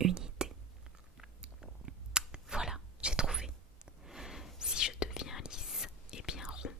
une idée. Voilà, j'ai trouvé. Si je deviens lisse et bien rond,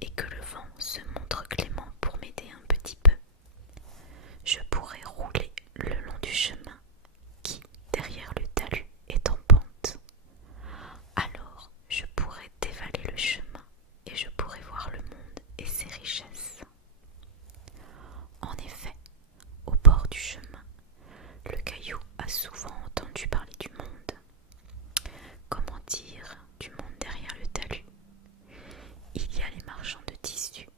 et que le vent se montre clément pour m'aider un petit peu, je pourrais rouler le long du chemin qui, derrière le talus, est en pente. Alors, je pourrais dévaler le chemin et je pourrais voir le monde et ses richesses. En effet, au bord du chemin, le caillou a souvent entendu parler du monde. Comment dire du monde derrière le talus? Il y a les marchands de tissus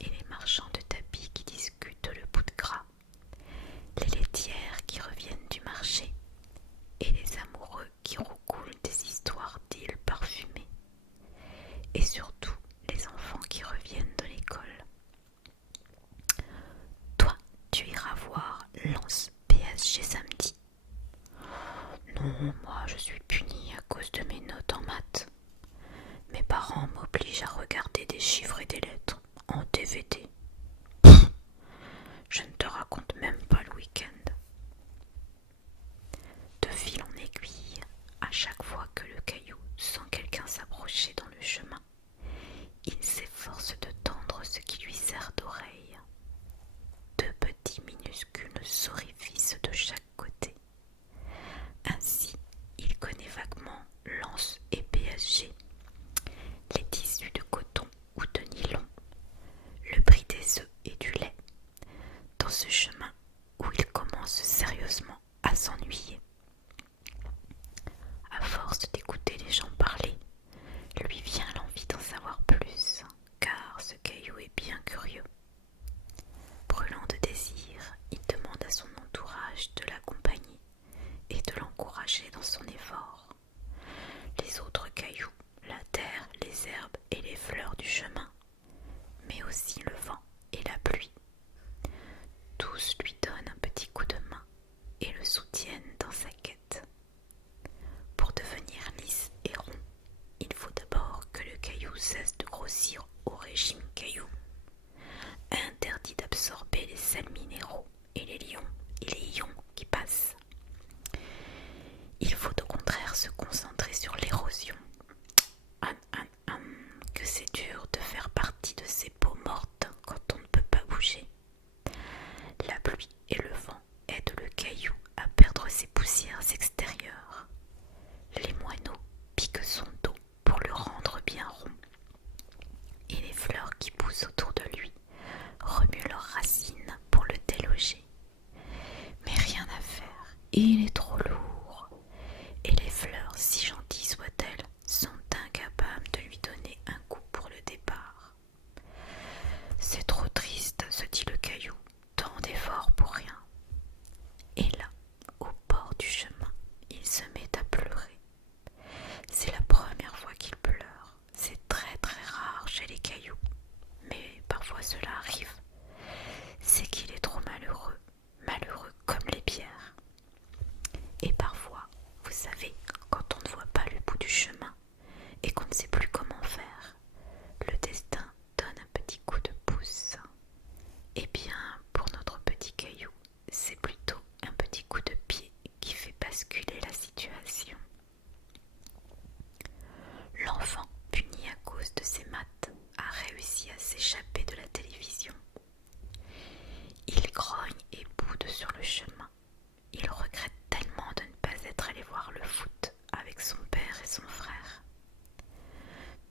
et les marchands de tapis qui discutent le bout de gras, les laitières qui reviennent du marché et les amoureux qui roucoulent des histoires d'îles parfumées, et surtout les enfants qui reviennent de l'école. Toi, tu iras voir Lance PSG samedi. Non, moi je suis punie à cause de mes notes en maths. Mes parents m'obligent à regarder des chiffres et des lettres en DVD. Je ne te raconte même pas le week-end. De fil en aiguille, à chaque fois que le caillou sent quelqu'un s'approcher dans le chemin, il s'efforce de tendre ce qui lui sert d'oreille. Deux petits minuscules orifices de chaque côté. Ainsi, il connaît vaguement Lance et PSG, les tissus de coton ou de nylon, le prix des œufs et du lait, dans ce chemin où il commence sérieusement à s'ennuyer. À force d'écouter les gens parler, lui vient l'envie d'en savoir plus, car ce caillou est bien curieux. Brûlant de désir, il demande à son entourage de l'accompagner et de l'encourager dans son effort. Les autres cailloux, la terre, les herbes et les fleurs du chemin, mais aussi le vent et la pluie. Tous lui donnent un petit coup de main et le soutiennent dans sa quête. Pour devenir lisse et rond, il faut d'abord que le caillou cesse de grossir au régime caillou. Interdit d'absorber les sels minéraux et les ions qui passent. Il faut au contraire se concentrer sur l'érosion. Que c'est dur de faire partie de ces peaux mortes quand on ne peut pas bouger. La pluie et le vent aident le caillou à perdre ses poussières extérieures. Les moineaux piquent son dos pour le rendre bien rond. Et les fleurs qui poussent autour de lui remuent leurs racines pour le déloger. Mais rien à faire, il est trop lourd. Et les fleurs, si gentilles soient-elles, sont incapables de lui donner un coup pour le départ. C'est trop triste, se dit le caillou, tant d'efforts pour rien. Et là, au bord du chemin, il se met à pleurer. C'est la première fois qu'il pleure. C'est très très rare chez les cailloux, mais parfois cela arrive. C'est qu'il est trop malheureux, malheureux comme les pierres. Et parfois, vous savez, quand on ne voit pas le bout du chemin et qu'on ne sait plus comment faire, le destin donne un petit coup de pouce. Eh bien, pour notre petit caillou, c'est plutôt un petit coup de pied qui fait basculer la situation. L'enfant, puni à cause de ses maths, a réussi à s'échapper de la télévision. Il grogne et boude sur le chemin. Il regrette tellement de ne pas être allé voir le foot avec son père et son frère.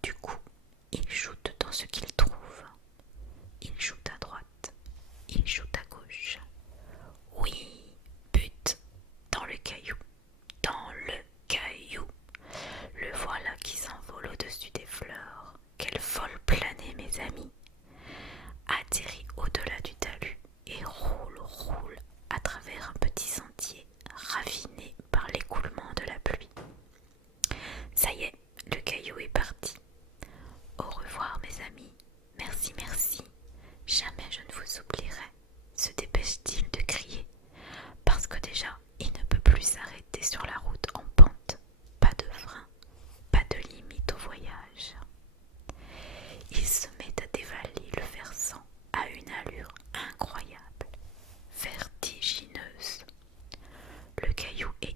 Du coup, il joute dans ce qu'il trouve. Il joute à droite, il joute à gauche. Oui, but dans le caillou, dans le caillou. Le voilà qui s'envole au-dessus des fleurs. Quelle folle planée, mes amis! Atterrit au-delà du talus et roule à travers un petit sentier raviné par l'écoulement de la pluie. Ça y est, le caillou est parti. Au revoir, mes amis. Merci, merci. Jamais je ne vous oublierai, se dépêche-t-il de crier, parce que déjà, il ne peut plus s'arrêter sur la route en pente. Pas de frein, pas de limite au voyage. Il se met à dévaler le versant à une allure incroyable, vertigineuse. Le caillou est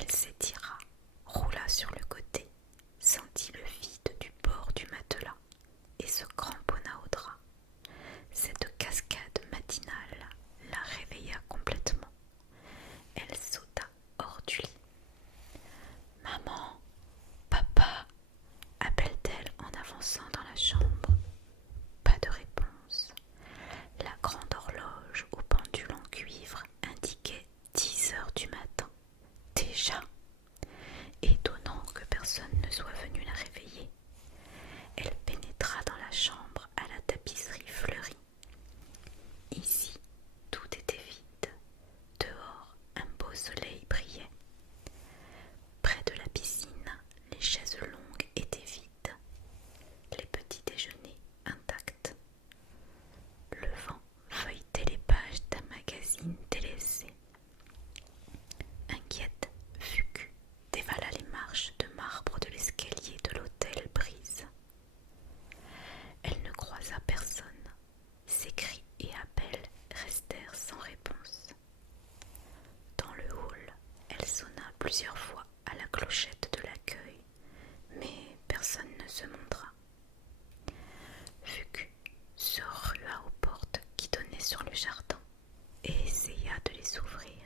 Elle s'étira, roula sur le côté, sentit le vide du bord du matelas et se cramponna au drap. Cette cascade matinale la réveilla complètement. Elle sauta hors du lit. « Maman, papa » appelle-t-elle en avançant dans la chambre. Pas de réponse. La grande horloge au pendule en cuivre indiquait 10 heures du matin. Déjà, étonnant que personne ne soit venu la réveiller. Elle pénétra dans la chambre à la tapisserie fleurie. Ici, tout était vide. Dehors, un beau soleil brillait. Près de la piscine, les chaises longues étaient vides, les petits déjeuners intacts. Le vent feuilletait les pages d'un magazine délaissé. Inquiète, Fuku dévala les marches de marbre de l'escalier de l'hôtel Brise. Elle ne croisa personne. Ses cris et appels restèrent sans réponse. Dans le hall, elle sonna plusieurs fois à la clochette de l'accueil, mais personne ne se montra. Fuku se rua aux portes qui donnaient sur le jardin et essaya de les ouvrir.